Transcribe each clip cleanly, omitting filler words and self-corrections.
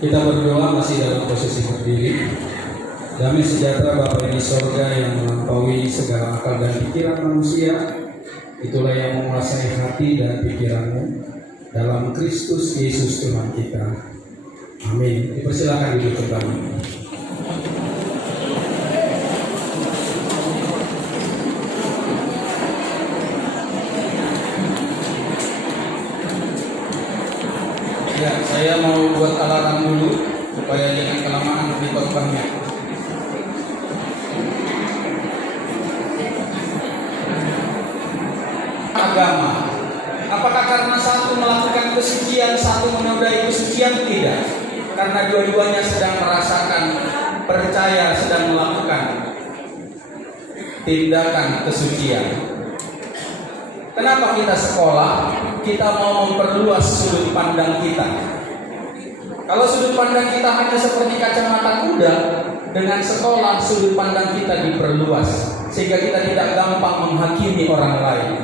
Kita berdoa masih dalam posisi berdiri. Damai sejahtera Bapa di sorga yang melampaui segala akal dan pikiran manusia, itulah yang menguasai hati dan pikiranmu dalam Kristus Yesus Tuhan kita. Amin. Dipersilakan duduk kembali. Ya, saya mau buat alarm dulu supaya jangan kelamaan di khotbahnya. Agama. Apakah karena satu melakukan kesucian, satu menodai kesucian? Tidak. Karena dua-duanya sedang merasakan, percaya sedang melakukan tindakan kesucian. Kenapa kita sekolah? Kita mau memperluas sudut pandang kita. Kalau sudut pandang kita hanya seperti kacamata kuda, dengan sekolah sudut pandang kita diperluas sehingga kita tidak gampang menghakimi orang lain.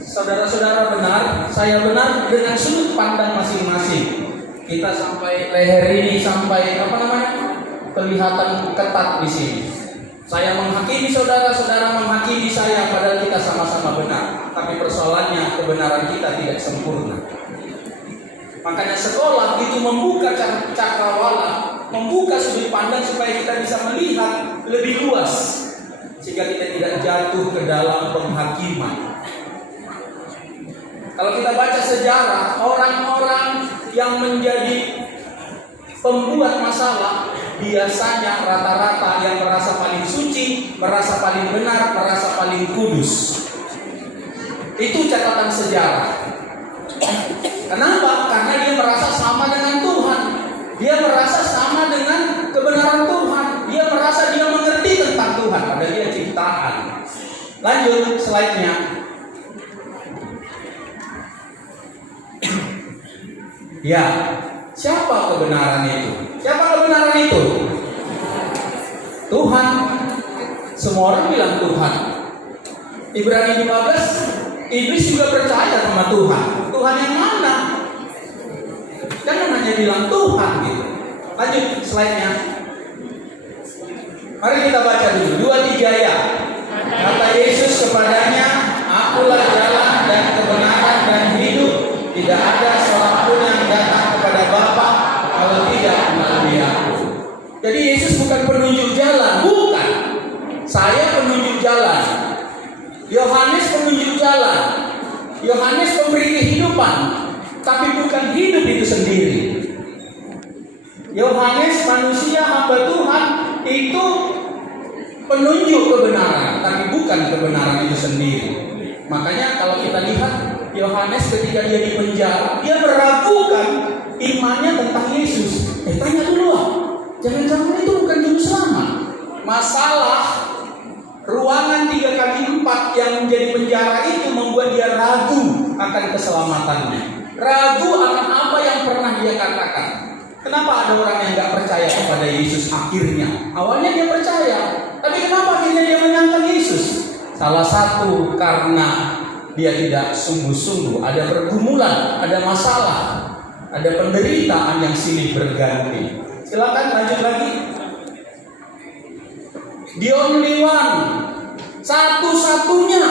Saudara-saudara benar, saya benar dengan sudut pandang masing-masing. Kita sampai leher ini sampai kelihatan ketat di sini. Saya menghakimi saudara, saudara menghakimi saya, padahal kita sama-sama benar. Tapi persoalannya kebenaran kita tidak sempurna. Makanya sekolah itu membuka cakrawala, membuka sudut pandang supaya kita bisa melihat lebih luas, sehingga kita tidak jatuh ke dalam penghakiman. Kalau kita baca sejarah, orang-orang yang menjadi pembuat masalah biasanya rata-rata yang merasa paling suci, merasa paling benar, merasa paling kudus. Itu catatan sejarah. Kenapa? Karena dia merasa sama dengan Tuhan. Dia merasa sama dengan kebenaran Tuhan. Dia merasa dia mengerti tentang Tuhan, padahal dia ciptaan. Lanjut slide-nya. Ya, siapa kebenaran itu? Siapa kebenaran itu? Tuhan. Semua orang bilang Tuhan. Ibrani 15, iblis juga percaya sama Tuhan. Tuhan yang mana? Jangan hanya bilang Tuhan gitu. Lanjut slide-nya. Mari kita baca dulu 2-3 ya. Kata Yesus kepadanya, "Akulah jalan dan kebenaran dan hidup. Tidak ada seorang pun yang datang kepada Bapa kalau tidak melalui Aku." Jadi Yesus bukan penunjuk jalan, bukan. Saya penunjuk jalan. Yohanes penunjuk jalan. Yohanes memberi kehidupan, tapi bukan hidup itu sendiri. Yohanes manusia hamba Tuhan itu penunjuk kebenaran, tapi bukan kebenaran itu sendiri. Makanya kalau kita lihat Yohanes ketika dia di penjara, dia meragukan imannya tentang Yesus. Tanya dulu lah, jangan-jangan itu bukan juru selamat. Masalah ruangan 3x4 yang menjadi penjara itu membuat dia ragu akan keselamatannya, ragu akan apa yang pernah dia katakan. Kenapa ada orang yang gak percaya kepada Yesus akhirnya? Awalnya dia percaya, tapi kenapa akhirnya dia menyangkal Yesus? Salah satu karena dia tidak sungguh-sungguh, ada pergumulan, ada masalah, ada penderitaan yang silih berganti. Silakan lanjut lagi. The only one, satu-satunya,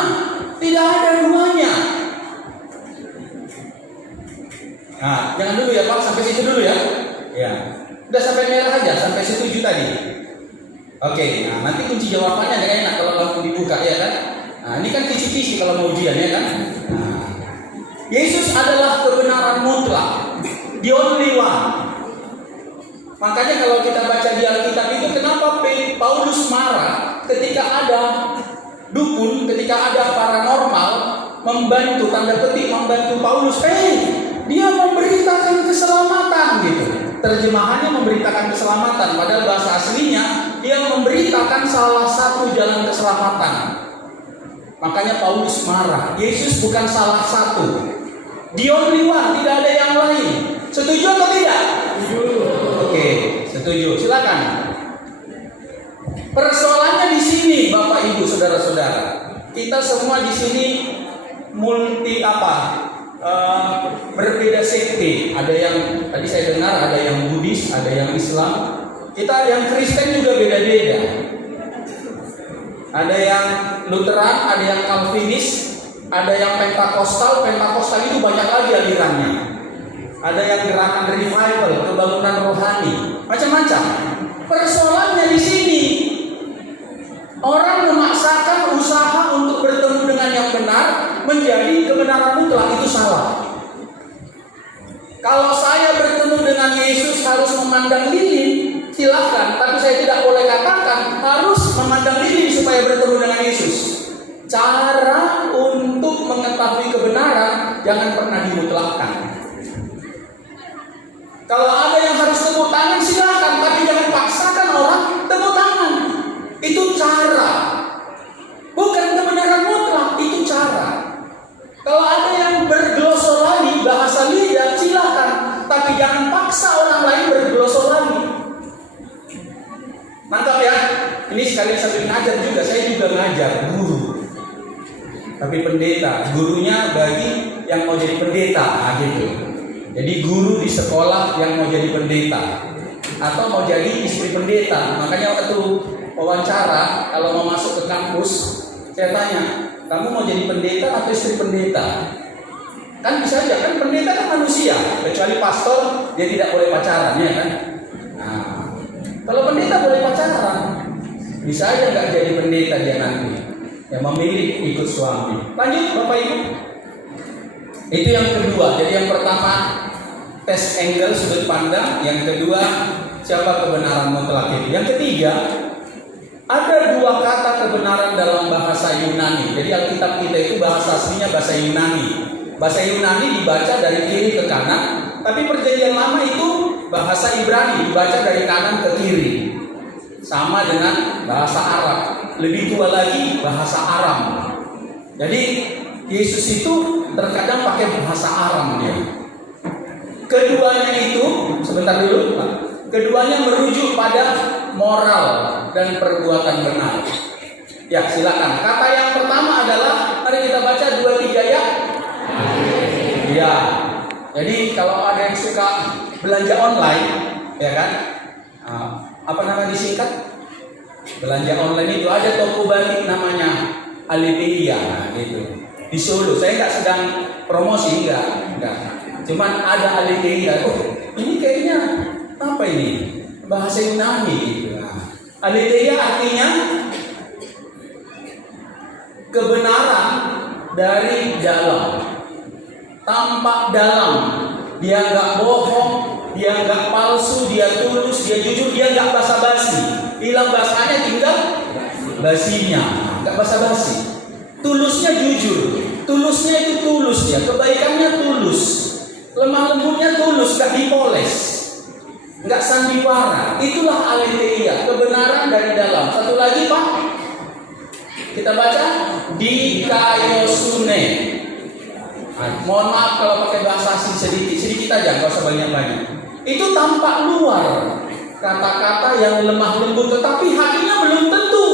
tidak ada duanya. Nah, jangan dulu ya Pak, sampai situ dulu ya. Ya, udah sampai merah aja, sampai setuju tadi. Oke, nah nanti kunci jawabannya agak enak kalau langsung dibuka ya kan. Nah, ini kan kisi-kisi kalau mau ujian ya kan. Nah, Yesus adalah kebenaran mutlak, the only one. Makanya kalau kita baca di Alkitab itu kenapa Paulus marah ketika ada dukun, ketika ada paranormal membantu, tanda petik membantu Paulus. Dia memberitakan keselamatan gitu. Terjemahannya memberitakan keselamatan, padahal bahasa aslinya dia memberitakan salah satu jalan keselamatan. Makanya Paulus marah. Yesus bukan salah satu, the only one, tidak ada yang lain. Setuju atau tidak? Setuju. Oke, setuju. Silakan. Persoalannya di sini, Bapak Ibu, saudara-saudara. Kita semua di sini multi berbeda sekte. Ada yang tadi saya dengar ada yang Buddhis, ada yang Islam. Kita yang Kristen juga beda-beda. Ada yang Lutheran, ada yang Calvinis, ada yang Pentakosta itu banyak lagi alirannya. Ada yang gerakan revival, kebangunan rohani, macam-macam. Persoalannya di sini, orang memaksakan usaha untuk bertemu dengan yang benar menjadi kebenaran mutlak, itu salah. Kalau saya bertemu dengan Yesus harus memandang lilin, silakan, tapi saya tidak boleh katakan harus memandang lilin supaya bertemu dengan Yesus. Cara untuk mengetahui kebenaran jangan pernah dimutlakkan. Kalau ada yang harus tepuk tangan silakan, tapi jangan paksakan orang tepuk tangan. Itu cara, bukan kebenaran mutlak, itu cara. Kalau ada yang berglosolali bahasa lidah silakan, tapi jangan paksa orang lain berglosolali. Mantap ya. Ini sekalian sambil ngajar juga, saya juga ngajar, guru. Tapi pendeta, gurunya bagi yang mau jadi pendeta, gitu. Jadi guru di sekolah yang mau jadi pendeta atau mau jadi istri pendeta. Makanya waktu wawancara kalau mau masuk ke kampus, saya tanya, kamu mau jadi pendeta atau istri pendeta? Kan bisa aja, kan pendeta kan manusia, kecuali pastor dia tidak boleh pacaran, ya kan? Nah, kalau pendeta boleh pacaran, bisa aja nggak jadi pendeta dia nanti, yang memilih ikut suami. Lanjut Bapak Ibu. Itu yang kedua. Jadi yang pertama tes angle sudut pandang, yang kedua siapa kebenaran mutlak itu. Yang ketiga, ada dua kata kebenaran dalam bahasa Yunani. Jadi Alkitab kita itu bahasa aslinya bahasa Yunani. Bahasa Yunani dibaca dari kiri ke kanan, tapi Perjanjian Lama itu bahasa Ibrani dibaca dari kanan ke kiri. Sama dengan bahasa Arab. Lebih tua lagi bahasa Aram. Jadi Yesus itu terkadang pakai bahasa Aram dia. Keduanya itu, sebentar dulu Pak. Keduanya merujuk pada moral dan perbuatan benar. Ya, silakan. Kata yang pertama adalah, mari kita baca 2-3 ya. Ya. Jadi kalau ada yang suka belanja online, ya kan? Apa nama disingkat? Belanja online itu ada toko batik namanya Aliteia, gitu. Di Solo. Saya nggak sedang promosi, enggak. Cuman ada Aliteia. Oh, ini kayaknya apa ini? Bahasa Yunani gitu. Aliteia artinya kebenaran dari dalam. Tampak dalam. Dia nggak bohong, dia nggak palsu, dia tulus, dia jujur, dia nggak basa-basi. Hilang basahnya tinggal basinya, nggak basa-basi. Tulusnya jujur, tulusnya itu tulus ya, kebaikannya tulus, lemah lembutnya tulus, nggak dipoles, nggak sandiwara. Itulah aletheia, kebenaran dari dalam. Satu lagi Pak, kita baca dikaiosune. Mohon maaf kalau pakai bahasa asing sedikit aja, nggak usah banyak-banyak. Itu tampak luar, kata-kata yang lemah lembut, tetapi hatinya belum tentu.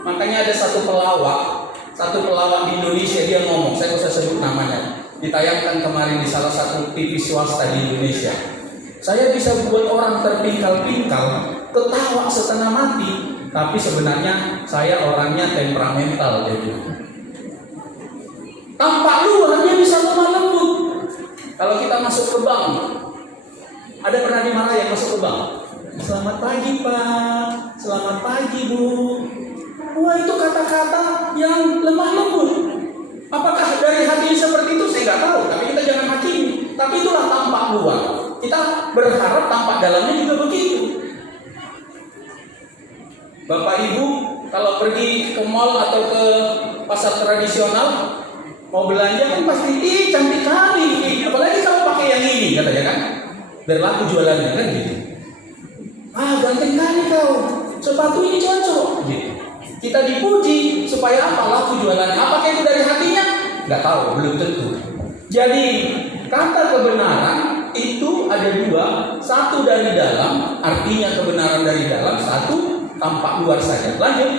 Makanya ada satu pelawak di Indonesia, dia ngomong, saya nggak usah sebut namanya, ditayangkan kemarin di salah satu TV swasta di Indonesia. Saya bisa buat orang terpingkal-pingkal, ketawa setengah mati, tapi sebenarnya saya orangnya temperamental. Jadi tampak luar dia bisa lemah lembut. Kalau kita masuk ke bank, ada pernah dimarahi yang masuk ke bank? Selamat pagi Pak, selamat pagi Bu. Wah, itu kata-kata yang lemah lembut. Apakah dari hati seperti itu? Saya nggak tahu, tapi kita jangan hakimi. Tapi itulah tampak luar. Kita berharap tampak dalamnya juga begitu. Bapak Ibu, kalau pergi ke mall atau ke pasar tradisional, mau belanja kan pasti, cantik kali. Apalagi kalau pakai yang ini, katanya kan. Biar laku jualannya kan gitu. Ganteng kali kau, sepatu ini cocok gitu. Kita dipuji supaya apa? Laku jualannya. Apakah itu dari hatinya? Nggak tahu, belum tentu. Jadi kata kebenaran itu ada dua. Satu dari dalam, artinya kebenaran dari dalam. Satu tampak luar saja. Lanjut.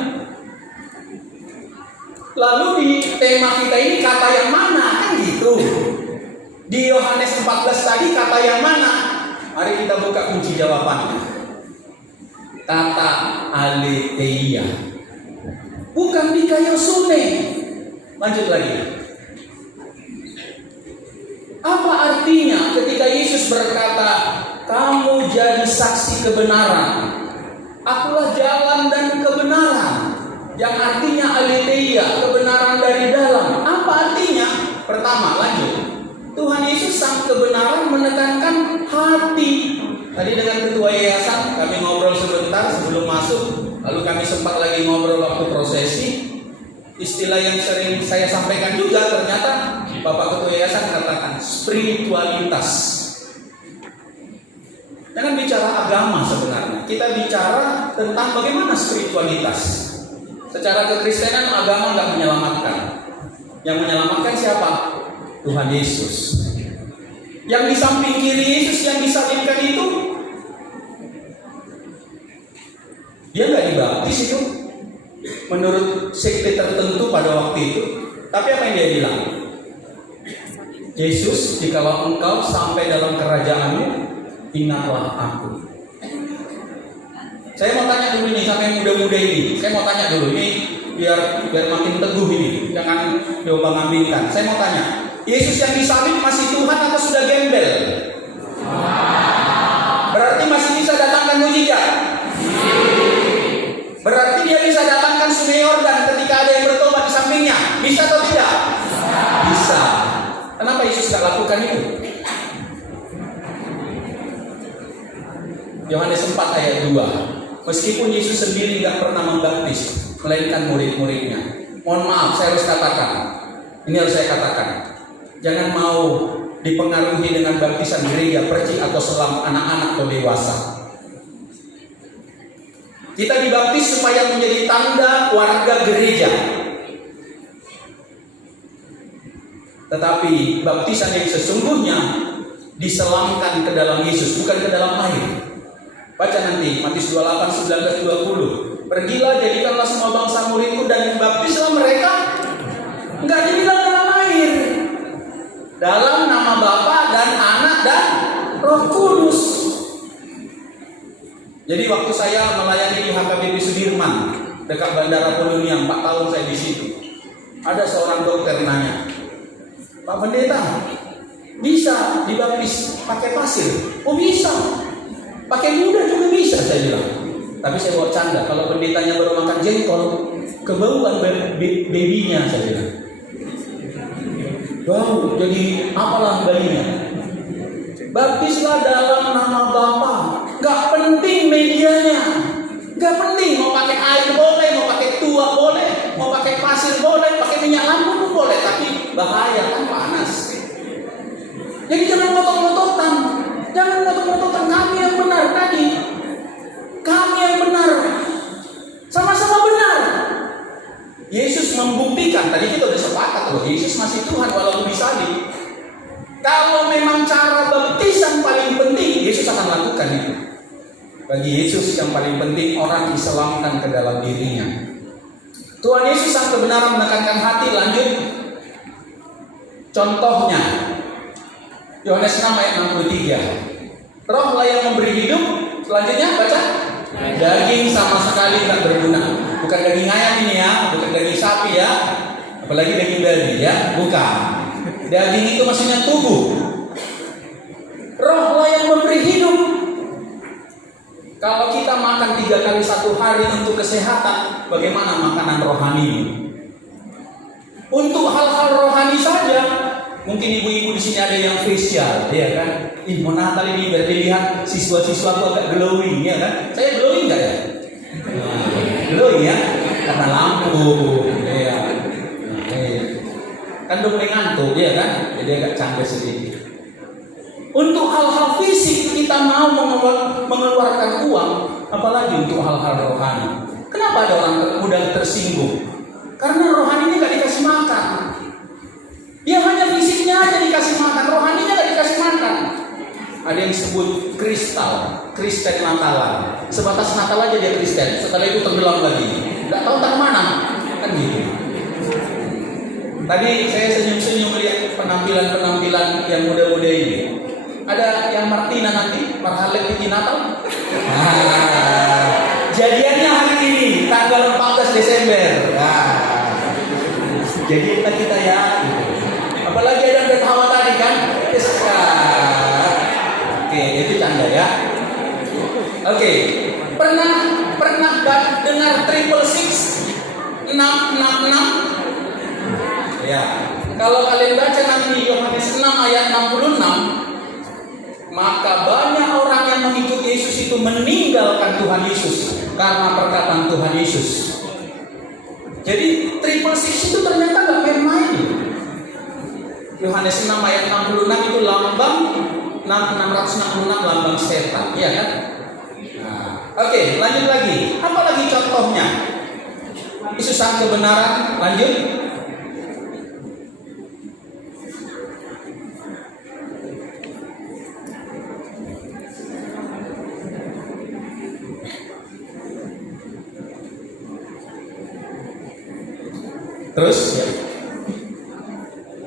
Lalu di tema kita ini kata yang mana kan gitu. Di Yohanes 14 tadi kata yang mana? Mari kita buka kunci jawabannya. Kata aletheia. Bukan dikaiosune. Lanjut lagi. Apa artinya ketika Yesus berkata, kamu jadi saksi kebenaran, akulah jalan dan kebenaran, yang artinya aletheia, kebenaran dari dalam. Apa artinya? Pertama, lanjut. Tuhan Yesus sang kebenaran menekankan hati. Tadi dengan ketua yayasan kami ngobrol sebentar sebelum masuk, lalu kami sempat lagi ngobrol waktu prosesi. Istilah yang sering saya sampaikan juga, ternyata Bapak Ketua Yayasan katakan spiritualitas. Jangan bicara agama sebenarnya. Kita bicara tentang bagaimana spiritualitas. Secara kekristenan agama nggak menyelamatkan. Yang menyelamatkan siapa? Tuhan Yesus. Yang di samping kiri Yesus yang disalibkan itu, dia nggak dibaptis itu menurut sekte tertentu pada waktu itu. Tapi apa yang dia bilang? Yesus, jikalau engkau sampai dalam kerajaanmu, ingatlah aku. Saya mau tanya dulu nih sama yang muda-muda ini. Saya mau tanya dulu ini biar makin teguh ini, jangan diombang-ambingkan. Saya mau tanya, Yesus yang disalib masih Tuhan atau sudah gembel? Berarti masih bisa datangkan mujizat. Berarti dia bisa datangkan sungai Yordan ketika ada yang bertobat di sampingnya. Bisa atau tidak? Bisa. Kenapa Yesus tidak lakukan itu? Yohanes 4 ayat 2. Meskipun Yesus sendiri tidak pernah membaptis, melainkan murid-muridnya. Mohon maaf, saya harus katakan. Ini harus saya katakan. Jangan mau dipengaruhi dengan baptisan gereja, perci atau selam anak-anak atau dewasa. Kita dibaptis supaya menjadi tanda warga gereja. Tetapi baptisan yang sesungguhnya diselamkan ke dalam Yesus, bukan ke dalam air. Baca nanti Matius 28, 19, 20. Pergilah, jadikanlah semua bangsa muridku dan baptislah mereka. Enggak dibilang dalam air. Dalam nama Bapa dan Anak dan Roh Kudus. Jadi waktu saya melayani di HKBP Sudirman dekat Bandara Kolonial, 4 tahun saya di situ. Ada seorang dokter nanya, Pak Pendeta, bisa dibaptis pakai pasir? Oh bisa. Pakai muda juga bisa, saya bilang. Tapi saya bawa canda, kalau pendetanya baru makan jengkol, kebauan babynya, saya bilang. Bau, jadi apalah bayinya. Baptislah dalam nama Bapa. Gak penting medianya. Gak penting mau pakai air boleh, mau pakai tua boleh, mau pakai pasir boleh, pakai minyak lampu pun boleh, tapi bahaya kan, panas. Jadi jangan ngotot-ngototan. Jangan ngotot-ngototan. Kami yang benar tadi. Kami yang benar. Sama-sama benar. Yesus membuktikan, tadi kita sudah sepakat loh, Yesus masih Tuhan walaupun disalib. Kalau memang cara baptisan paling penting, Yesus akan lakukan itu. Bagi Yesus yang paling penting orang diselamkan ke dalam dirinya. Tuhan Yesus sang kebenaran menekankan hati. Lanjut. Contohnya Yohanes 6 ayat 63. Rohlah yang memberi hidup. Selanjutnya baca. Daging sama sekali tak berguna. Bukan daging ayam ini ya, bukan daging sapi ya, apalagi daging babi ya, bukan. Daging itu maksudnya tubuh. Rohlah yang memberi hidup. Kalau kita makan 3 kali 1 hari untuk kesehatan, bagaimana makanan rohani? Untuk hal-hal rohani saja, mungkin ibu-ibu di sini ada yang facial, ya kan? Mau Natal ini biar dilihat siswa-siswa aku agak glowing, ya kan? Saya glowing nggak ya? Glowing ya, karena lampu, ya. Kan udah mulai ngantuk, ya kan? Jadi agak canggih sedikit. Untuk hal-hal fisik kita mau mengeluarkan uang, apalagi untuk hal-hal rohani. Kenapa ada orang mudah tersinggung? Karena rohaninya nggak dikasih makan. Dia hanya fisiknya aja dikasih makan, rohaninya nggak dikasih makan. Ada yang sebut Kristen Natalan. Sebatas Natal aja dia Kristen, setelah itu tenggelam lagi. Nggak tahu tak mana, kan gitu. Tadi saya senyum-senyum melihat penampilan-penampilan yang muda-muda ini. Ada yang Martina nanti, Marhalet di Natal. Jadiannya hari ini, tanggal 14 Desember. Jadi kita ya. Apalagi ada bertawa tadi kan. Oke, itu canda ya. Oke, pernah dengar 666? 666? Ya, kalau kalian baca nanti Yohanes 6 ayat 66, maka banyak orang yang mengikut Yesus itu meninggalkan Tuhan Yesus karena perkataan Tuhan Yesus. Jadi 666 itu ternyata gak main-main. Yohanes 6 ayat 66 itu lambang 666 lambang setan, iya kan? Nah, oke, lanjut lagi. Apa lagi contohnya? Yesus sang kebenaran, lanjut. Terus ya.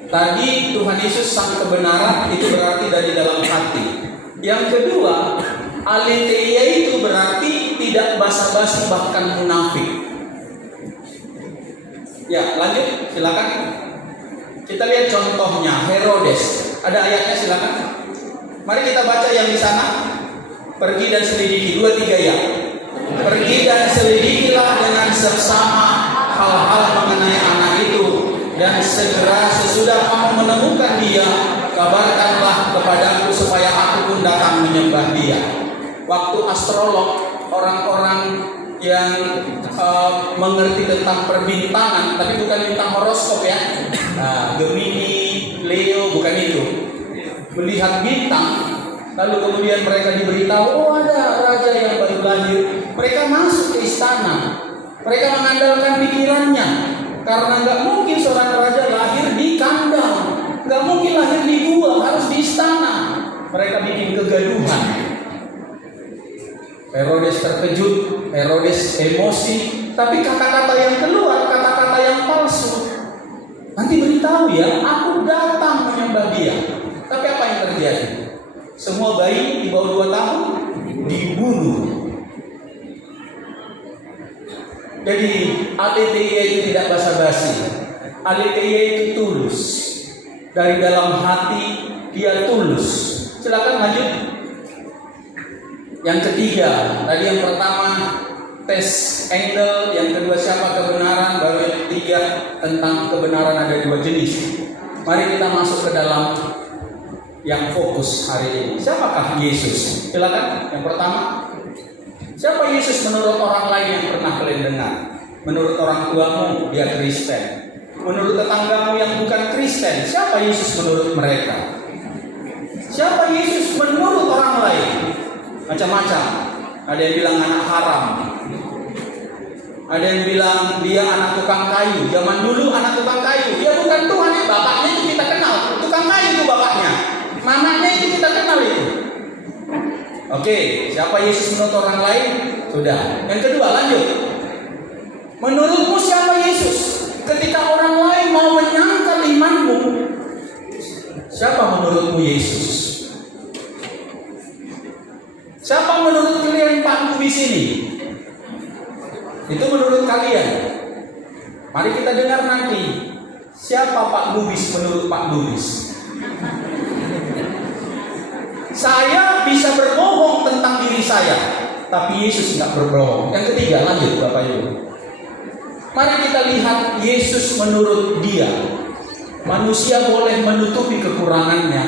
Tadi Tuhan Yesus sang kebenaran itu berarti dari dalam hati. Yang kedua, aletheia itu berarti tidak basa-basi bahkan munafik. Ya, lanjut silakan. Kita lihat contohnya Herodes. Ada ayatnya silakan. Mari kita baca yang di sana. Pergi dan selidiki 2-3 ya. Pergi dan selidikilah dengan seksama hal-hal mengenai anak itu, dan segera sesudah kamu menemukan dia, kabarkanlah kepadaku supaya aku pun datang menyembah dia. Waktu astrolog, orang-orang yang mengerti tentang perbintangan, tapi bukan bintang horoskop ya, Gemini, Leo, bukan itu, melihat bintang, lalu kemudian mereka diberitahu, oh ada raja yang baru lahir, mereka masuk ke istana. Mereka mengandalkan pikirannya, karena nggak mungkin seorang raja lahir di kandang, nggak mungkin lahir di gua, harus di istana. Mereka bikin kegaduhan. Herodes terkejut, Herodes emosi, tapi kata-kata yang keluar, kata-kata yang palsu. Nanti beritahu ya, aku datang menyembah dia. Tapi apa yang terjadi? Semua bayi di bawah 2 tahun dibunuh. Jadi aletheia itu tidak basa-basi. Aletheia itu tulus. Dari dalam hati dia tulus. Silakan lanjut. Yang ketiga, tadi yang pertama tes angle, yang kedua siapa kebenaran, baru yang ketiga tentang kebenaran ada 2 jenis. Mari kita masuk ke dalam yang fokus hari ini. Siapakah Yesus? Silakan. Yang pertama, siapa Yesus menurut orang lain yang pernah kalian dengar? Menurut orang tuamu, dia Kristen. Menurut tetanggamu yang bukan Kristen, siapa Yesus menurut mereka? Siapa Yesus menurut orang lain? Macam-macam. Ada yang bilang anak haram. Ada yang bilang dia anak tukang kayu. Zaman dulu anak tukang kayu. Dia bukan Tuhan, ya bapaknya itu kita kenal. Tukang kayu itu bapaknya. Mamanya itu kita kenal itu. Oke, siapa Yesus menurut orang lain? Sudah. Yang kedua, lanjut. Menurutmu siapa Yesus? Ketika orang lain mau menyangkal imanmu, siapa menurutmu Yesus? Siapa menurut kalian Pak Bubis ini? Itu menurut kalian. Mari kita dengar nanti. Siapa Pak Bubis menurut Pak Bubis? Saya bisa berbohong tentang diri saya, tapi Yesus tidak berbohong. Yang ketiga, lanjut Bapak Ibu. Mari kita lihat Yesus menurut dia. Manusia boleh menutupi kekurangannya,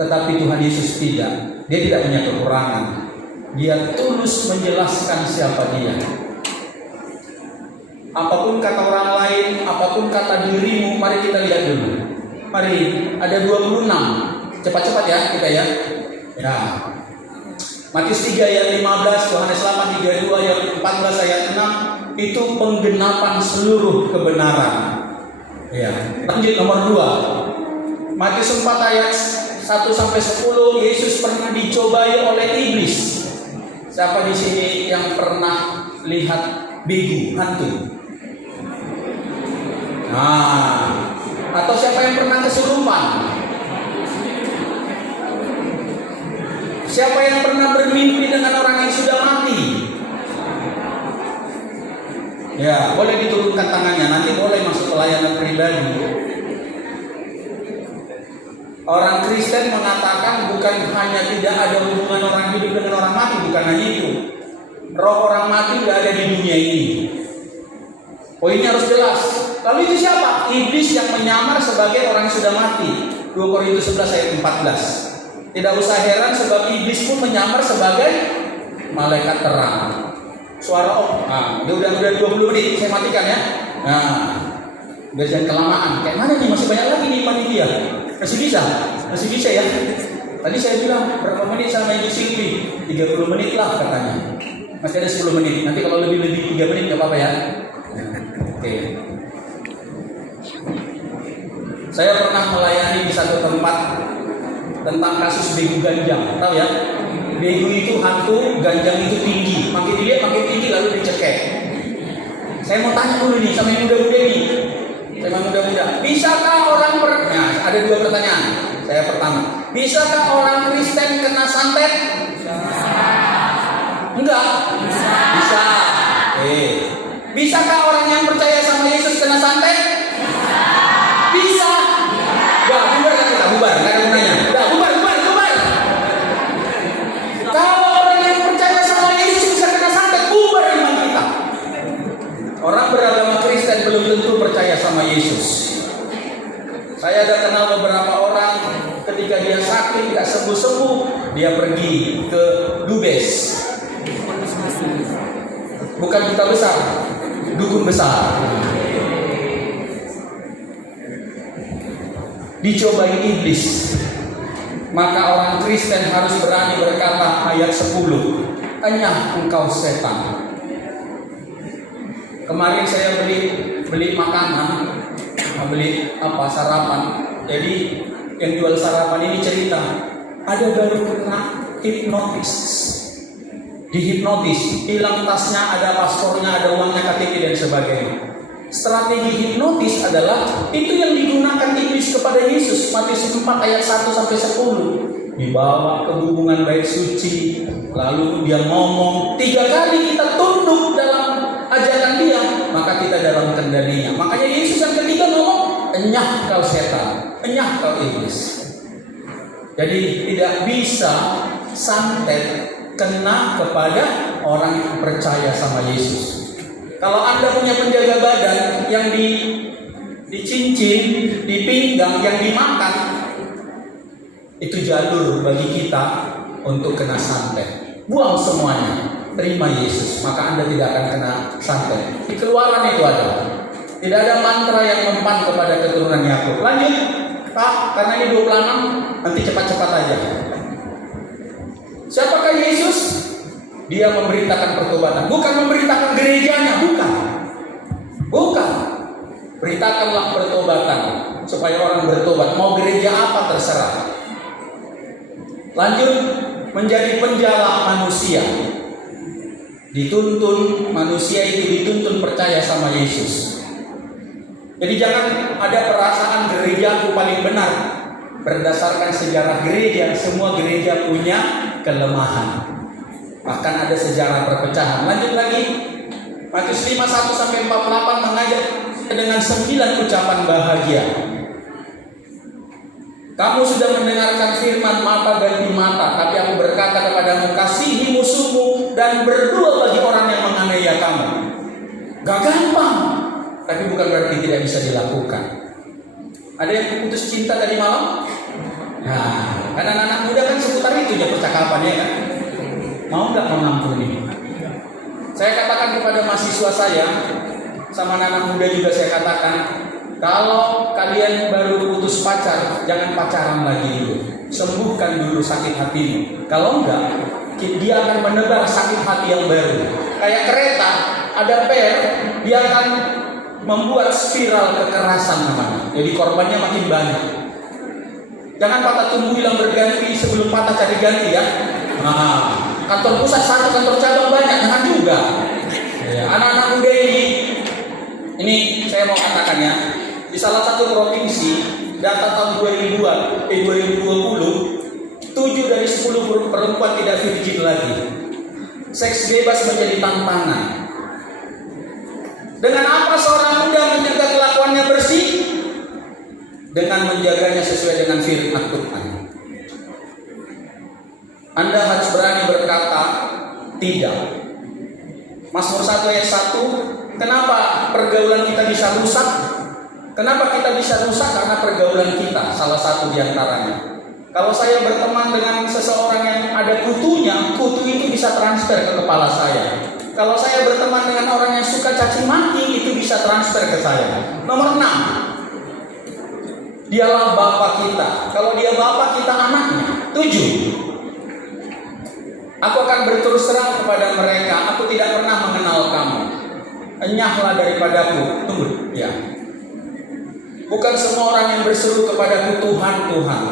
tetapi Tuhan Yesus tidak. Dia tidak punya kekurangan. Dia tulus menjelaskan siapa dia. Apapun kata orang lain, apapun kata dirimu, mari kita lihat dulu. Mari, ada 26. Cepat-cepat ya kita ya. Ya. Matius 3 ayat 15, Yohanes 8 32 ayat 14 ayat 6 itu penggenapan seluruh kebenaran. Ya. Lanjut nomor 2. Matius 4 ayat 1 sampai 10, Yesus pernah dicobai oleh iblis. Siapa di sini yang pernah lihat begu hantu? Nah, atau siapa yang pernah kesurupan? Siapa yang pernah bermimpi dengan orang yang sudah mati? Ya, boleh diturunkan tangannya. Nanti boleh masuk pelayanan pribadi. Orang Kristen mengatakan bukan hanya tidak ada hubungan orang hidup dengan orang mati, bukan hanya itu. Roh orang mati tidak ada di dunia ini. Poinnya harus jelas. Lalu itu siapa? Iblis yang menyamar sebagai orang yang sudah mati. 2 Korintus 11 ayat 14. Tidak usah heran sebab iblis pun menyamar sebagai malaikat terang. Suara dia udah 20 menit, saya matikan ya. Nah, biar jangan kelamaan. Kayak mana nih, masih banyak lagi nih panitia. Masih bisa ya. Tadi saya bilang berapa menit sama Ibu Silvi? 30 menit lah katanya. Masih ada 10 menit. Nanti kalau lebih 3 menit nggak apa-apa ya. Oke. Saya pernah melayani di satu tempat tentang kasus begu ganjang. Tahu ya? Begu itu hantu, ganjang itu tinggi. Makin dilihat makin tinggi lalu dicekek. Saya mau tanya dulu nih sama yang muda-muda nih. Sama muda-muda. Bisakah orang Nah, ada 2 pertanyaan. Saya pertama. Bisakah orang Kristen kena santet? Bisa. Enggak? Bisa. Bisakah orang yang percaya sama Yesus kena santet? Bisa. Wah, bubar kan kita? Bubar. Enggak ada gunanya. Udah, bubar. Kalau orang yang percaya sama Yesus bisa kena santet, bubar iman kita. Orang beragama Kristen belum tentu percaya sama Yesus. Saya ada kenal beberapa orang ketika dia sakit tidak sembuh-sembuh, dia pergi ke Dubes. Bukan duta besar, dukun besar. Dicobai iblis. Maka orang Kristen harus berani berkata ayat 10. Enyah engkau setan. Kemarin saya beli makanan, beli sarapan. Jadi yang jual sarapan ini cerita, ada baru kena hipnotis. Dihipnotis, hilang tasnya, ada paspornya, ada uangnya, KTP dan sebagainya. Strategi hipnotis adalah itu yang digunakan iblis kepada Yesus. Matius 4 ayat 1 sampai 10. Dibawa ke hubungan bait suci, lalu dia ngomong 3 kali kita tunduk dalam ajaran dia, maka kita dalam kendalinya. Makanya Yesus yang ketiga ngomong, enyah kau setan, enyah kau iblis. Jadi tidak bisa santet kena kepada orang yang percaya sama Yesus. Kalau Anda punya penjaga badan yang dicincin, dipinggang, yang dimakan, itu jalur bagi kita untuk kena santet. Buang semuanya, terima Yesus, maka Anda tidak akan kena santet. Di Keluaran itu ada. Tidak ada mantra yang mempan kepada keturunan Yakub. Lanjut, Pak, karena ini 26, nanti cepat-cepat aja. Siapakah Yesus? Dia memberitakan pertobatan, bukan memberitakan gerejanya, bukan. Beritakanlah pertobatan supaya orang bertobat. Mau gereja apa terserah. Lanjut, menjadi penjala manusia. Dituntun, manusia itu dituntun percaya sama Yesus. Jadi jangan ada perasaan gerejaku paling benar. Berdasarkan sejarah gereja, semua gereja punya kelemahan. Bahkan ada sejarah perpecahan. Lanjut lagi, Matius 5 1 sampai 48 mengajak dengan 9 ucapan bahagia. Kamu sudah mendengarkan firman mata ganti mata, tapi aku berkata kepadamu, kasihi musuhmu dan berdoa bagi orang yang menganiaya kamu. Gak gampang, tapi bukan berarti tidak bisa dilakukan. Ada yang putus cinta tadi malam? Nah, karena anak muda kan seputar itu ya percakapannya kan. Mau nggak mengampuni? Saya katakan kepada mahasiswa saya, sama anak muda juga saya katakan, kalau kalian baru putus pacar, jangan pacaran lagi dulu. Sembuhkan dulu sakit hatimu. Kalau enggak, dia akan menebar sakit hati yang baru. Kayak kereta, ada per, dia akan membuat spiral kekerasan namanya. Jadi korbannya makin banyak. Jangan patah tumbuh hilang berganti sebelum patah cari ganti ya. Nah, kantor pusat satu, kantor cabang banyak, jangan juga. Ya, anak-anak muda ini saya mau katakan ya, di salah satu provinsi, data tahun 2020, 7 dari 10 perempuan tidak virgin lagi. Seks bebas menjadi tantangan. Dengan apa seorang muda menjaga kelakuannya bersih? Dengan menjaganya sesuai dengan firman Tuhan. Anda harus berani berkata tidak. Mazmur 1 ayat 1, kenapa pergaulan kita bisa rusak? Kenapa kita bisa rusak? Karena pergaulan kita, salah satu di antaranya. Kalau saya berteman dengan seseorang yang ada kutunya, kutu itu bisa transfer ke kepala saya. Kalau saya berteman dengan orang yang suka caci maki, itu bisa transfer ke saya. Nomor 6, dialah Bapa kita. Kalau dia Bapa, kita anaknya. 7, aku akan berterus terang kepada mereka, aku tidak pernah mengenal kamu. Enyahlah daripadaku. Tunggu, ya. Bukan semua orang yang berseru kepadaku Tuhan, Tuhan,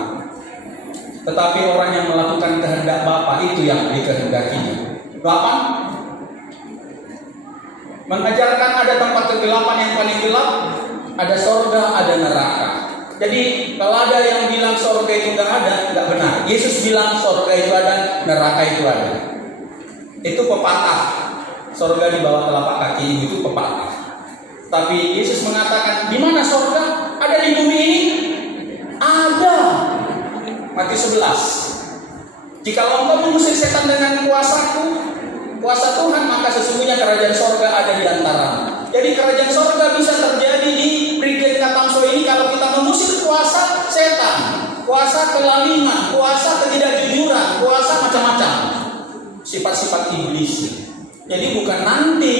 tetapi orang yang melakukan kehendak Bapa itu yang dikehendakinya. 8, mengajarkan ada tempat kegelapan yang paling gelap, ada sorga, ada neraka. Jadi kalau ada yang bilang sorga itu nggak benar. Yesus bilang sorga itu ada, neraka itu ada. Itu pepatah. Sorga di bawah telapak kaki itu pepatah. Tapi Yesus mengatakan, di mana sorga? Ada di bumi ini? Ada. Matius 11. Jikalau engkau mengusir setan dengan kuasa Tuhan, maka sesungguhnya kerajaan sorga ada di antara. Jadi kerajaan sorga bisa terjadi di Brigjen Katangso ini kalau kita mengusir kuasa setan, kuasa kelaliman, kuasa ketidakjujuran, kuasa macam-macam, sifat-sifat iblis. Jadi bukan nanti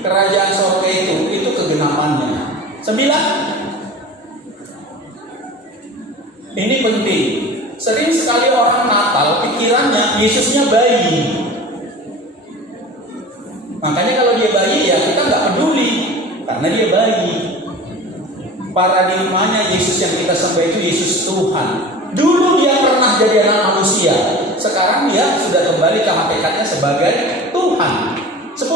kerajaan sorga itu kegenapannya. 9, ini penting. Sering sekali orang Natal pikirannya Yesusnya bayi. Makanya kalau dia bayi ya kita nggak peduli karena dia bayi. Paradigmanya Yesus yang kita sembah itu Yesus Tuhan. Dulu dia pernah jadi anak manusia, sekarang dia sudah kembali ke hakikatnya sebagai Tuhan. 10,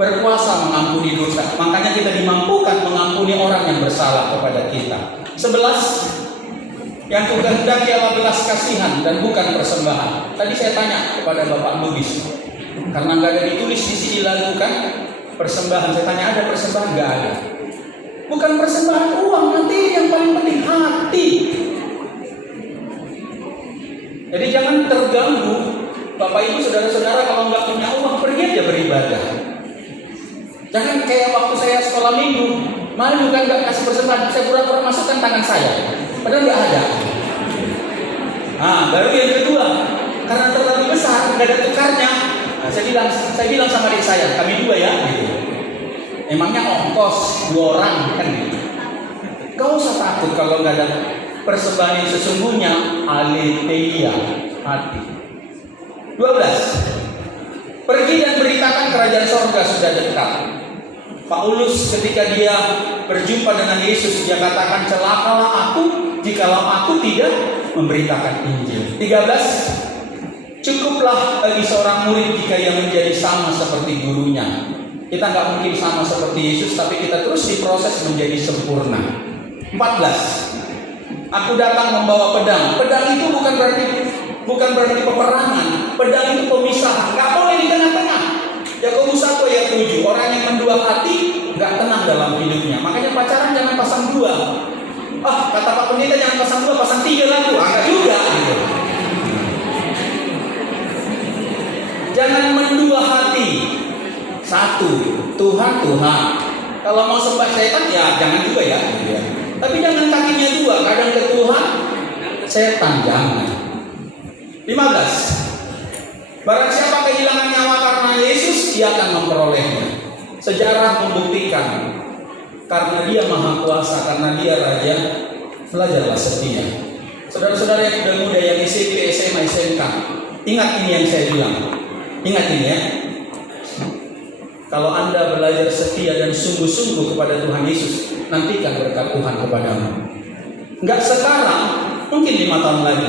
berkuasa mengampuni dosa. Makanya kita dimampukan mengampuni orang yang bersalah kepada kita. 11, yang kukehendaki adalah belas kasihan dan bukan persembahan. Tadi saya tanya kepada Bapak Lubis, karena nggak ada ditulis di sini lakukan persembahan. Saya tanya, ada persembahan? Nggak ada. Bukan persembahan uang, nanti yang paling penting hati. Jadi jangan terganggu, Bapak Ibu saudara-saudara, kalau nggak punya uang pergi aja beribadah. Jangan kayak waktu saya sekolah minggu, malu kan nggak kasih persembahan, saya pura-pura masukkan tangan saya, padahal nggak ada. Nah, baru yang kedua, karena terlalu besar, nggak ada tukarnya. Nah, saya bilang sama adik saya, kami 2 ya, gitu. Emangnya ongkos 2 orang kan? Gak usah takut kalau nggak ada persembahan yang sesungguhnya, aletheia, hati. 12, pergi dan beritakan kerajaan sorga sudah dekat. Paulus ketika dia berjumpa dengan Yesus, dia katakan, celakalah aku jikalau aku tidak memberitakan Injil. 13, cukuplah bagi seorang murid jika ia menjadi sama seperti gurunya. Kita nggak mungkin sama seperti Yesus, tapi kita terus diproses menjadi sempurna. 14, aku datang membawa pedang. Pedang itu bukan berarti peperangan. Pedang itu pemisahan. Nggak boleh di tengah-tengah. Yakobus 1 ayat 7, orang yang mendua hati nggak tenang dalam hidupnya. Makanya pacaran jangan pasang 2. Kata Pak Pendeta jangan pasang 2, pasang 3 lagu. Enggak juga. Jangan mendua hati. 1, Tuhan. Kalau mau sembah setan ya jangan juga ya. Tapi jangan kakinya 2, kadang ke Tuhan, setan jangan. 15, barang siapa kehilangan nyawa karena Yesus, dia akan memperolehnya. Sejarah membuktikan, karena dia maha kuasa, karena dia raja, belajarlah setia. Saudara-saudara yang muda yang SMP, SMA, SMK, ingat ini yang saya bilang. Ingat ini ya. Kalau Anda belajar setia dan sungguh-sungguh kepada Tuhan Yesus, nantikan berkat Tuhan kepadamu. Enggak sekarang, mungkin 5 tahun lagi.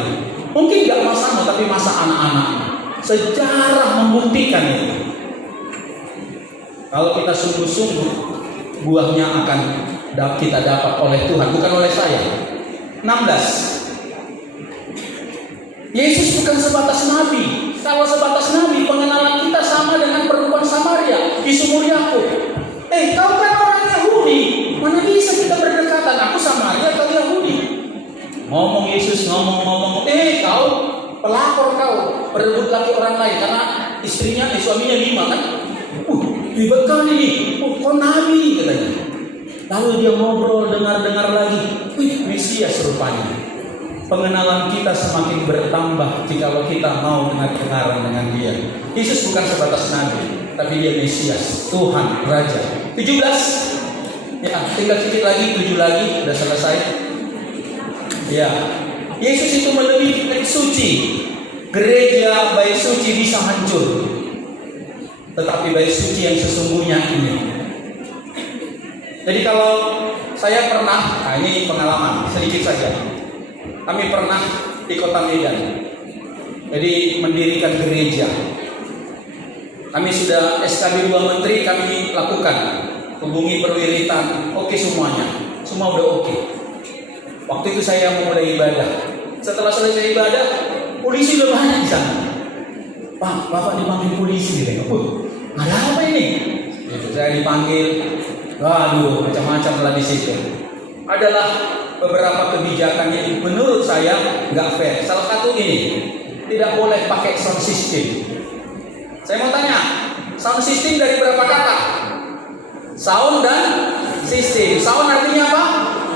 Mungkin enggak masamu, tapi masa anak-anak. Sejarah membuktikan itu. Kalau kita sungguh-sungguh, buahnya akan kita dapat oleh Tuhan, bukan oleh saya. 16. Yesus bukan sebatas nabi. Kalau sebatas nabi, pengenalan kita sama dengan perempuan Samaria di sumur Yakub. Kau kan orang Yahudi, mana bisa kita berdekatan? Aku Samaria, kau Yahudi. Ngomong Yesus, ngomong. Kau pelakor, kau berebut laki orang lain karena suaminya 5 kan? Hebat kali nih. Kau nabi katanya. Lalu dia ngobrol, dengar lagi. Mesias rupanya. Pengenalan kita semakin bertambah jikalau kita mau dengar dengan dia. Yesus bukan sebatas nabi, tapi dia Mesias, Tuhan, Raja. 17. Ya, tinggal sedikit lagi, 7 lagi, udah selesai. Ya, Yesus itu melebihi bait suci. Gereja bait suci bisa hancur, tetapi bait suci yang sesungguhnya ini. Jadi kalau saya pernah, ini pengalaman sedikit saja. Kami pernah di kota Medan, jadi mendirikan gereja. Kami sudah SKB 2 menteri kami lakukan, hubungi perwiritan, oke semuanya, semua udah oke. Waktu itu saya memulai ibadah. Setelah selesai ibadah, polisi udah banyak di sana. Pak, Bapak dipanggil polisi gitu. Ada apa ini? Gitu, saya dipanggil. Waduh, macam-macam lah di situ. Adalah beberapa kebijakan yang menurut saya nggak fair. Salah satu ini, tidak boleh pakai sound system. Saya mau tanya, sound system dari berapa kata? Sound dan sistem. Sound artinya apa?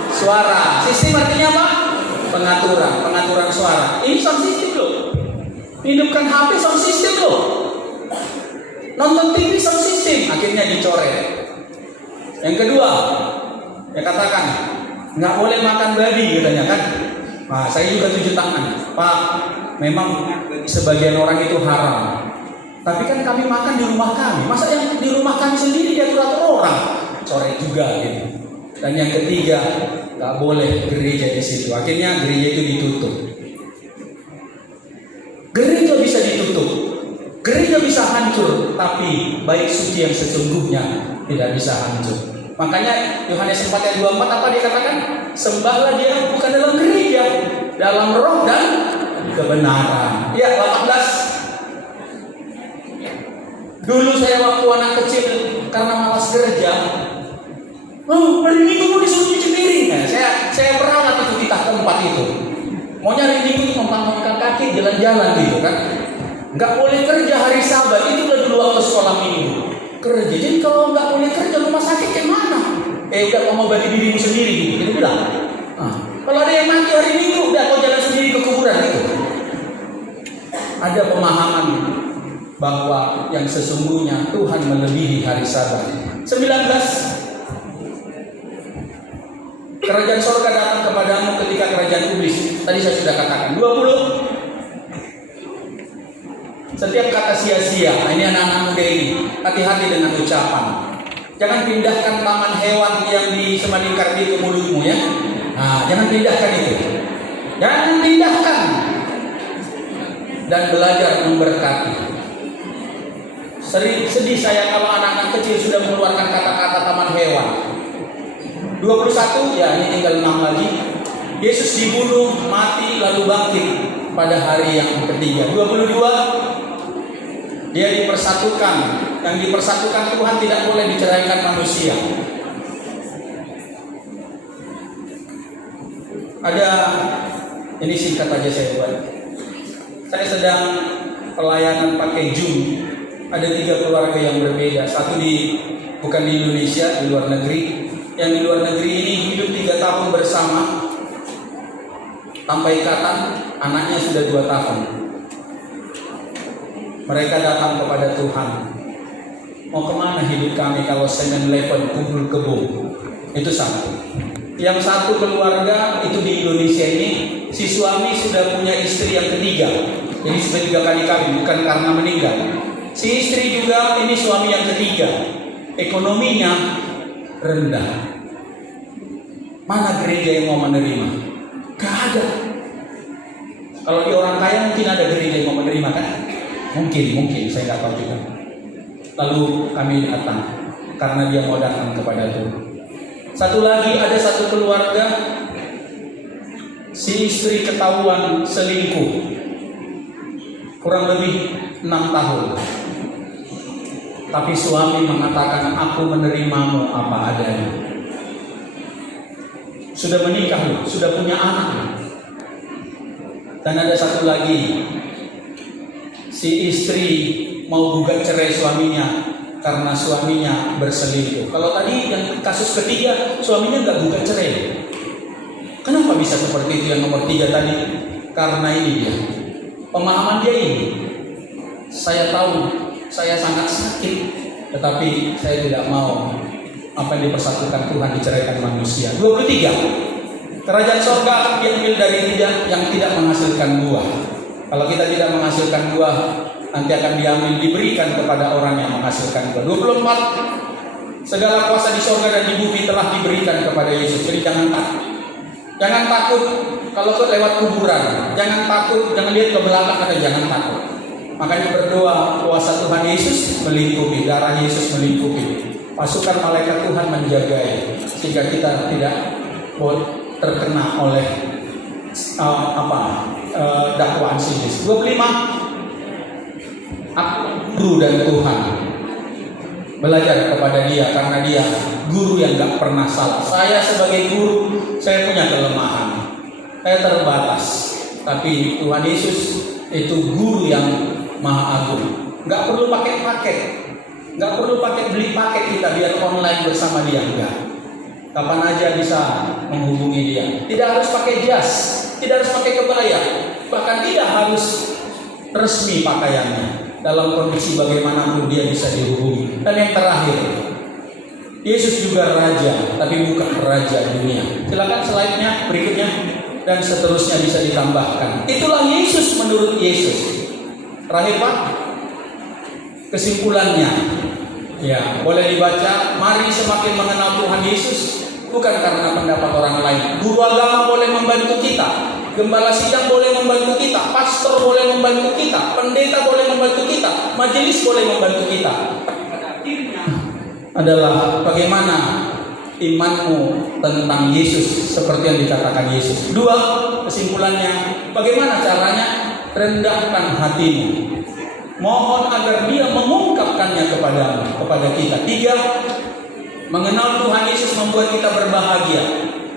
Suara. Sistem artinya apa? Pengaturan suara. Ini sound system loh. Hidupkan HP sound system loh. Nonton TV sound system. Akhirnya dicoret. Yang kedua, ya katakan nggak boleh makan babi katanya kan. Nah, saya juga tunjuk tangan. Pak, memang sebagian orang itu haram. Tapi kan kami makan di rumah kami. Masa yang di rumah kami sendiri diatur-atur orang? Coret juga gitu. Dan yang ketiga, nggak boleh gereja di situ. Akhirnya gereja itu ditutup. Gereja bisa ditutup, gereja bisa hancur, tapi bait suci yang sesungguhnya tidak bisa hancur. Makanya Yohanes 4 ayat 24 apa dikatakan? Sembahlah dia bukan dalam gereja, dalam roh dan kebenaran. Ya, 18. Dulu saya waktu anak kecil karena malas kerja, hari Minggu mau disuruh cuci piring. Nah, saya perawat itu di tempat itu. Mau nyari Minggu memangkas kaki jalan-jalan gitu kan. Nggak boleh kerja hari Sabat, itu udah dulu waktu sekolah Minggu. Kerja, jadi kalau nggak boleh kerja rumah sakit kayak mana? Udah mau mengobati dirimu sendiri gitu. Dia bilang. Kalau ada yang mati hari Minggu, udah kau jalan sendiri ke kuburan gitu. Ada pemahaman bahwa yang sesungguhnya Tuhan melebihi hari Sabat. 19. Kerajaan surga datang kepadamu ketika kerajaan iblis. Tadi saya sudah katakan. 20. Setiap kata sia-sia. Ini anak-anak muda ini, hati-hati dengan ucapan. Jangan pindahkan taman hewan yang di Semadingkar di mulutmu ya. Nah, jangan pindahkan itu. Jangan pindahkan. Dan belajar memberkati. Sedih saya kalau anak-anak kecil sudah mengeluarkan kata-kata taman hewan. 21, ya ini tinggal 6 lagi. Yesus dibunuh, mati, lalu bangkit pada hari yang ketiga. 22, dia dipersatukan. Yang dipersatukan Tuhan tidak boleh diceraikan manusia. Ada, ini singkat aja saya buat. Saya sedang pelayanan pakai Zoom. Ada 3 keluarga yang berbeda. Satu bukan di Indonesia, di luar negeri. Yang di luar negeri ini hidup 3 tahun bersama tanpa ikatan, anaknya sudah 2 tahun. Mereka datang kepada Tuhan. Mau kemana hidup kami kalau 7-Eleven kumpul kebun? Itu satu. Yang satu keluarga itu di Indonesia ini, si suami sudah punya istri yang ketiga. Jadi sudah 3 kali kawin, bukan karena meninggal. Si istri juga ini suami yang ketiga. Ekonominya rendah. Mana gereja yang mau menerima? Gak ada. Kalau di orang kaya mungkin ada gereja yang mau menerima kan? Mungkin, saya nggak tahu juga. Lalu kami datang. karena dia mau datang kepada Tuhan. Satu lagi, ada satu keluarga, si istri ketahuan selingkuh kurang lebih 6 tahun. Tapi suami mengatakan, aku menerimamu apa adanya. Sudah menikah, sudah punya anak. Dan ada satu lagi, si istri mau gugat cerai suaminya karena suaminya berselingkuh. Kalau tadi yang kasus ketiga, suaminya nggak gugat cerai. Kenapa bisa seperti itu yang nomor 3 tadi? Karena ini dia, pemahaman dia ini. Saya tahu saya sangat sakit, tetapi saya tidak mau apa yang dipersatukan Tuhan diceraikan manusia. 23. Kerajaan sorga diambil dari yang tidak menghasilkan buah. Kalau kita tidak menghasilkan buah, nanti akan diambil, diberikan kepada orang yang menghasilkan buah. 24. Segala kuasa di sorga dan di bumi telah diberikan kepada Yesus. Jadi jangan takut. Jangan takut kalau lewat kuburan. Jangan takut, jangan lihat ke belakang, atau jangan takut. Makanya berdoa, kuasa Tuhan Yesus melingkupi, darah Yesus melingkupi, pasukan malaikat Tuhan menjagai, sehingga kita tidak terkena oleh dakwaan sinis. 25. Aku guru dan Tuhan, belajar kepada dia karena dia guru yang gak pernah salah. Saya sebagai guru, saya punya kelemahan, saya terbatas, tapi Tuhan Yesus itu guru yang Maha Agung. Gak perlu pakai paket, gak perlu beli paket kita biar online bersama dia, enggak. Kapan aja bisa menghubungi dia. Tidak harus pakai jas, tidak harus pakai kebaya, bahkan tidak harus resmi pakaiannya. Dalam kondisi bagaimanapun dia bisa dihubungi. Dan yang terakhir, Yesus juga raja, tapi bukan raja dunia. Silakan slide-nya berikutnya, dan seterusnya bisa ditambahkan. Itulah Yesus menurut Yesus. Terakhir Pak, kesimpulannya, ya boleh dibaca. Mari semakin mengenal Tuhan Yesus, bukan karena pendapat orang lain. Guru agama boleh membantu kita, gembala sidang boleh membantu kita, pastor boleh membantu kita, pendeta boleh membantu kita, majelis boleh membantu kita. Akhirnya adalah bagaimana imanmu tentang Yesus seperti yang dikatakan Yesus. 2, kesimpulannya, bagaimana caranya? Rendahkan hatimu, mohon agar dia mengungkapkannya kepada kita. 3, mengenal Tuhan Yesus membuat kita berbahagia.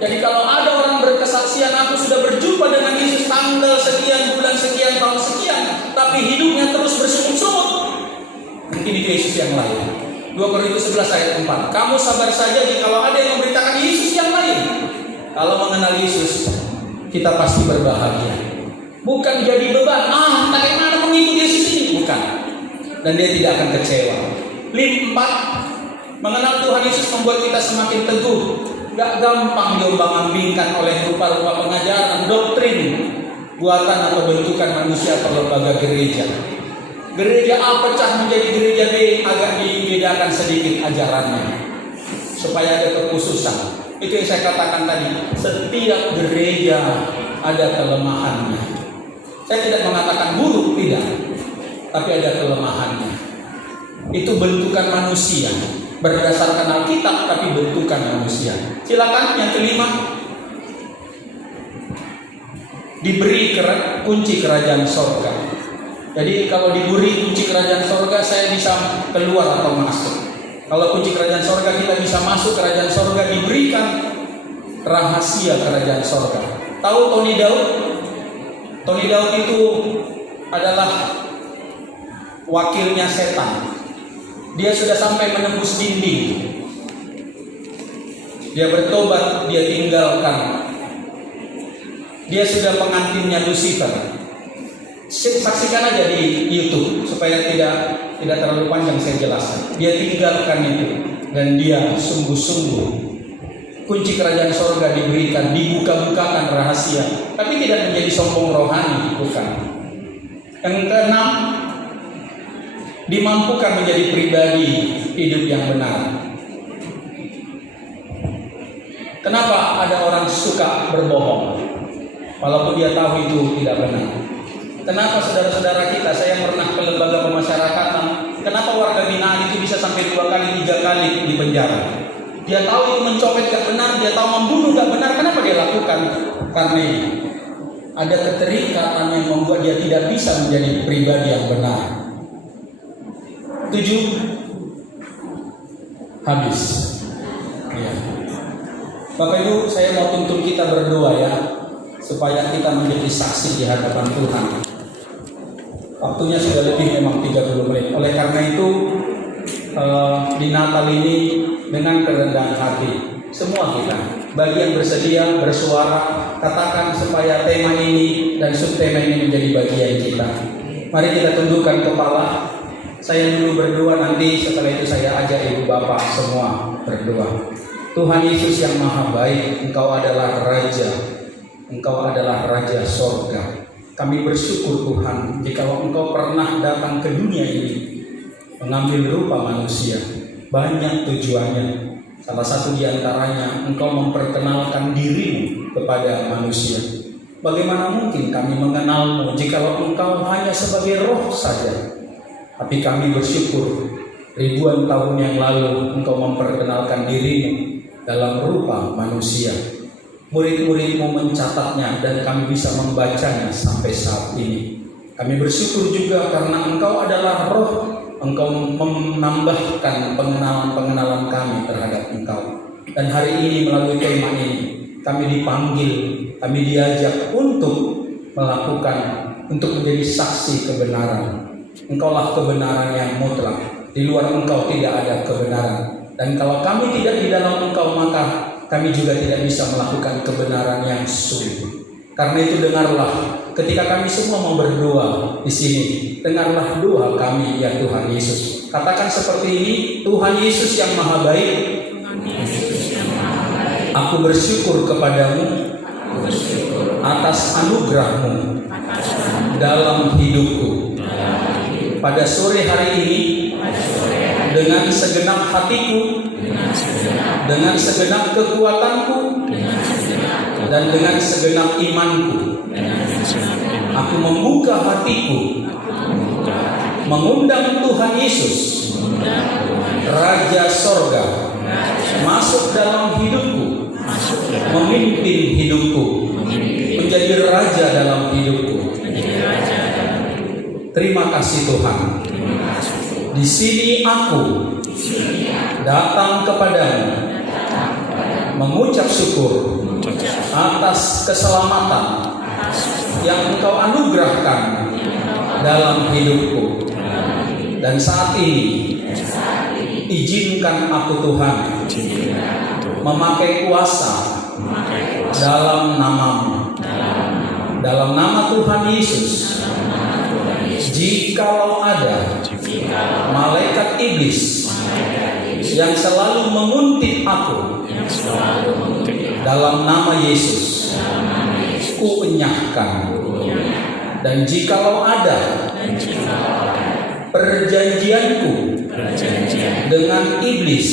Jadi kalau ada orang berkesaksian, aku sudah berjumpa dengan Yesus tanggal sekian, bulan sekian, tahun sekian, tapi hidupnya terus bersungut-sungut, mungkin itu Yesus yang lain. 2 Korintus 11 ayat 4. Kamu sabar saja jikalau ada yang memberitakan Yesus yang lain. Kalau mengenal Yesus, kita pasti berbahagia. Bukan jadi beban, bagaimana mengikut Yesus ini, bukan. Dan dia tidak akan kecewa. 4, mengenal Tuhan Yesus membuat kita semakin teguh. Gak gampang diombang-ambingkan oleh rupa-rupa pengajaran, doktrin, buatan atau bentukan manusia atau lembaga gereja. Gereja A pecah menjadi gereja B, agak dibedakan sedikit ajarannya, supaya ada kekhususan. Itu yang saya katakan tadi, setiap gereja ada kelemahannya. Saya tidak mengatakan buruk, tidak, tapi ada kelemahannya. Itu bentukan manusia, berdasarkan Alkitab, tapi bentukan manusia. Silakan yang kelima, diberi kunci kerajaan sorga. Jadi kalau diberi kunci kerajaan sorga, saya bisa keluar atau masuk. Kalau kunci kerajaan sorga, kita bisa masuk kerajaan sorga, diberikan rahasia kerajaan sorga. Tahu Tony Daud? Tony Daud itu adalah wakilnya setan. Dia sudah sampai menembus dinding. Dia bertobat, dia tinggalkan. Dia sudah pengantinnya Lucifer. Saksikan aja di YouTube supaya tidak terlalu panjang saya jelaskan. Dia tinggalkan itu dan dia sungguh-sungguh. Kunci kerajaan sorga diberikan, dibuka-bukakan rahasia, tapi tidak menjadi sombong rohani, bukan. Yang keenam, dimampukan menjadi pribadi hidup yang benar. Kenapa ada orang suka berbohong walaupun dia tahu itu tidak benar? Kenapa saudara-saudara kita, saya pernah ke lembaga pemasyarakatan, Kenapa warga binaan itu bisa sampai 2 kali, 3 kali di penjara? Dia tahu itu mencopet gak benar, dia tahu membunuh gak benar. Kenapa dia lakukan? Karena ini ada keterikatan yang membuat dia tidak bisa menjadi pribadi yang benar. 7. Habis. Ya. Bapak Ibu, saya mau tuntun kita berdoa ya, supaya kita menjadi saksi di hadapan Tuhan. Waktunya sudah lebih memang 30 menit. Oleh karena itu di Natal ini dengan kerendahan hati semua kita, bagi yang bersedia bersuara, katakan supaya tema ini dan subtema ini menjadi bagian kita. Mari kita tundukkan kepala. Saya dulu berdoa, nanti setelah itu saya ajak ibu bapak semua berdoa. Tuhan Yesus yang maha baik, Engkau adalah Raja, Engkau adalah Raja Sorga. Kami bersyukur Tuhan, jika Engkau pernah datang ke dunia ini mengambil rupa manusia. Banyak tujuannya. Salah satu di antaranya Engkau memperkenalkan dirimu kepada manusia. Bagaimana mungkin kami mengenalmu jika Engkau hanya sebagai roh saja? Tapi kami bersyukur ribuan tahun yang lalu Engkau memperkenalkan dirimu dalam rupa manusia. Murid-murid-Mu mencatatnya dan kami bisa membacanya sampai saat ini. Kami bersyukur juga karena Engkau adalah roh, Engkau menambahkan pengenalan-pengenalan kami terhadap Engkau. Dan hari ini melalui tema ini kami dipanggil, kami diajak untuk melakukan, untuk menjadi saksi kebenaran. Engkaulah kebenaran yang mutlak. Di luar Engkau tidak ada kebenaran. Dan kalau kami tidak di dalam Engkau, maka kami juga tidak bisa melakukan kebenaran yang sungguh. Karena itu dengarlah ketika kami semua mau berdoa di sini. Dengarlah doa kami ya Tuhan Yesus. Katakan seperti ini, Tuhan Yesus yang maha baik, aku bersyukur kepadamu atas anugerah-Mu dalam hidupku. Pada sore hari ini, dengan segenap hatiku, dengan segenap kekuatanku, dan dengan segenap imanku, aku membuka hatiku, mengundang Tuhan Yesus, Raja Sorga, masuk dalam hidupku, memimpin hidupku, menjadi Raja dalam hidupku. Terima kasih Tuhan. Di sini aku datang kepadamu, mengucap syukur atas keselamatan yang Engkau anugerahkan dalam hidupku. Dan saat ini izinkan aku Tuhan memakai kuasa dalam nama-Mu, dalam nama Tuhan Yesus. Jikalau ada malaikat iblis yang selalu menguntit aku, dalam nama Yesus ku enyahkan. Dan jikalau ada perjanjianku dengan iblis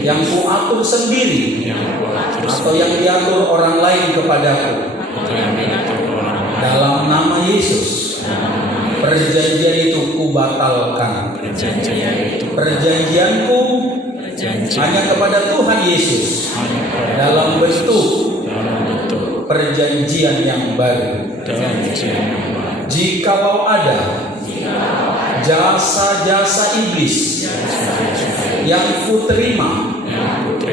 yang ku atur sendiri atau yang diatur orang lain kepadaku, dalam nama Yesus perjanjian itu ku batalkan. Perjanjianku hanya kepada Tuhan Yesus dalam bentuk perjanjian yang baru. Jikalau ada jasa-jasa iblis yang ku terima,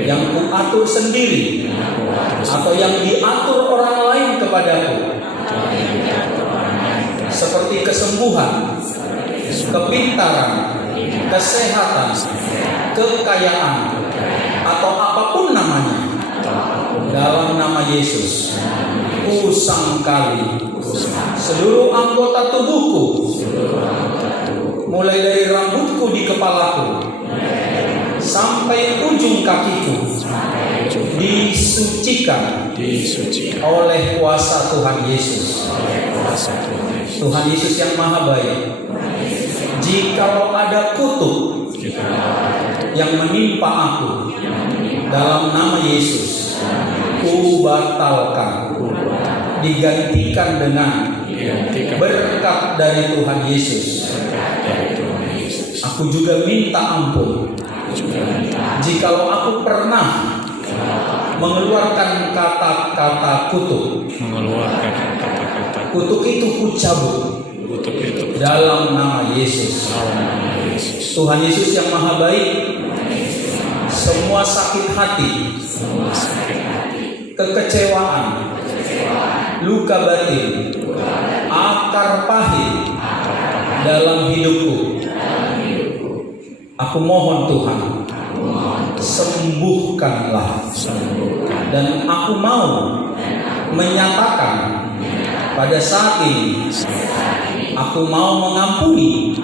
yang ku atur sendiri, atau yang diatur orang lain kepadaku, seperti kesembuhan, kepintaran, kesehatan, kekayaan, atau apapun namanya, dalam nama Yesus ku sangkali seluruh anggota tubuhku, mulai dari rambutku di kepalaku sampai ujung kakiku, disucikan oleh kuasa Tuhan Yesus. Tuhan Yesus yang maha baik, jikalau ada kutuk yang menimpa aku, dalam nama Yesus ku batalkan, digantikan dengan berkat dari Tuhan Yesus. Aku juga minta ampun jikalau aku pernah mengeluarkan kata-kata kutuk. Kutuk itu kucabut dalam nama Yesus. Tuhan Yesus yang Maha Baik, semua sakit hati, kekecewaan, luka batin, akar pahit dalam hidupku, aku mohon Tuhan, sembuhkanlah. Dan aku mau menyatakan pada saat ini, aku mau mengampuni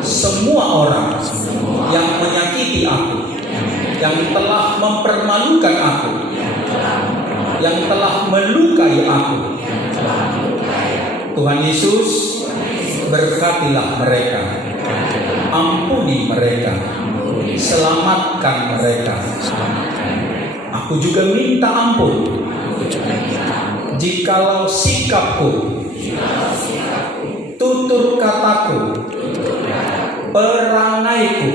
semua orang yang menyakiti aku, yang telah mempermalukan aku, yang telah melukai aku. Tuhan Yesus, berkatilah mereka, ampuni mereka, selamatkan mereka. Aku juga minta ampun jikalau sikapku, tutur kataku, perangaiku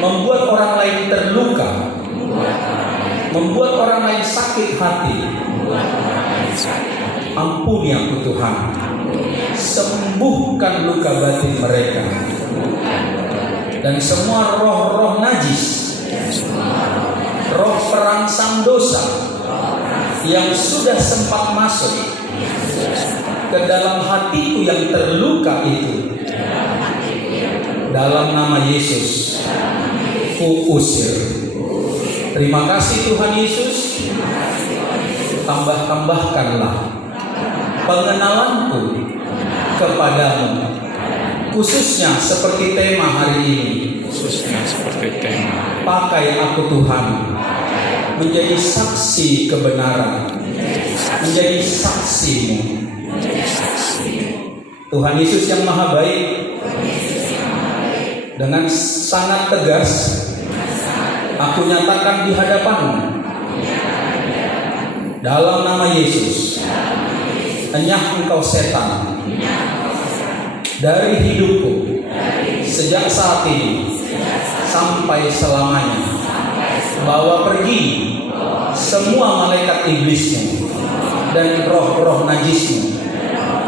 membuat orang lain terluka, membuat orang lain sakit hati. Ampuni aku Tuhan, sembuhkan luka batin mereka. Dan semua roh-roh najis, roh perangsang dosa yang sudah sempat masuk ke dalam hatiku yang terluka itu, dalam nama Yesus ku usir. Terima kasih Tuhan Yesus. Tambahkanlah pengenalanku kepadamu, khususnya seperti tema hari ini. Pakai aku Tuhan menjadi saksi kebenaran, menjadi saksimu. Tuhan Yesus yang Maha Baik, dengan sangat tegas aku nyatakan di hadapanmu, dalam nama Yesus, enyah engkau setan dari hidupku sejak saat ini sampai selamanya. Bawa pergi semua malaikat iblismu dan roh-roh najismu,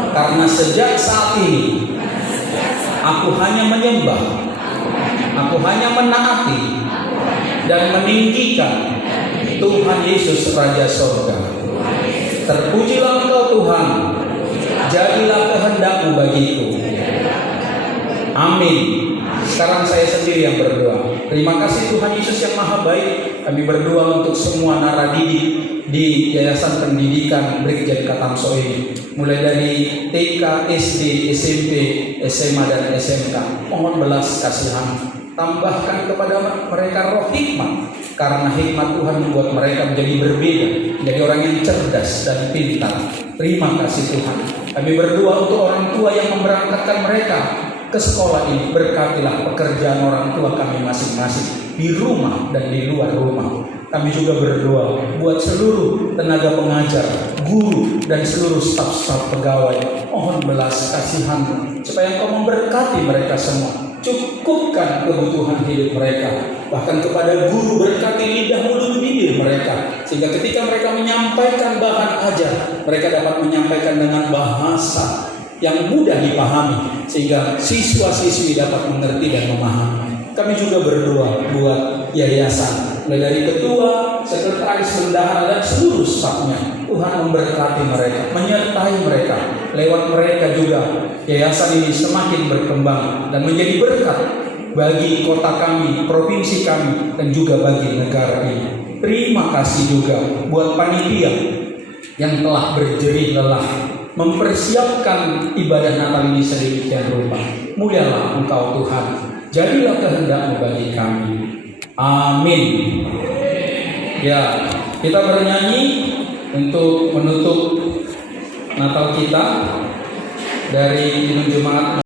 karena sejak saat ini aku hanya menyembah, aku hanya menaati dan meninggikan Tuhan Yesus Raja Sorga. Terpujilah engkau Tuhan, jadilah kehendak-Mu bagiku. Amin. Sekarang saya sendiri yang berdoa. Terima kasih Tuhan Yesus yang Maha Baik. Kami berdoa untuk semua naradidik di Yayasan Pendidikan Brigjen Katamso ini, mulai dari TK, SD, SMP, SMA dan SMK. Mohon belas kasihan, tambahkan kepada mereka roh hikmat, karena hikmat Tuhan membuat mereka menjadi berbeda, menjadi orang yang cerdas dan pintar. Terima kasih Tuhan. Kami berdoa untuk orang tua yang memberangkatkan mereka ke sekolah ini. Berkatilah pekerjaan orang tua kami masing-masing, di rumah dan di luar rumah. Kami juga berdoa buat seluruh tenaga pengajar, guru, dan seluruh staf-staf pegawai. Mohon belas kasihan-Mu supaya Engkau memberkati mereka semua. Cukupkan kebutuhan hidup mereka. Bahkan kepada guru, berkati lidah, mulut, bibir mereka, sehingga ketika mereka menyampaikan bahan ajar, mereka dapat menyampaikan dengan bahasa yang mudah dipahami, sehingga siswa-siswi dapat mengerti dan memahami. Kami juga berdoa buat yayasan, mulai dari ketua, sekretaris, bendahara, dan seluruh stafnya. Tuhan memberkati mereka, menyertai mereka. Lewat mereka juga yayasan ini semakin berkembang dan menjadi berkat bagi kota kami, provinsi kami, dan juga bagi negara ini. Terima kasih juga buat panitia yang telah berjerih lelah mempersiapkan ibadah Natal ini sedemikian rupa. Mulialah Engkau Tuhan, jadilah kehendak-Mu bagi kami. Amin. Ya, kita bernyanyi untuk menutup Natal kita dari Injil Jemaat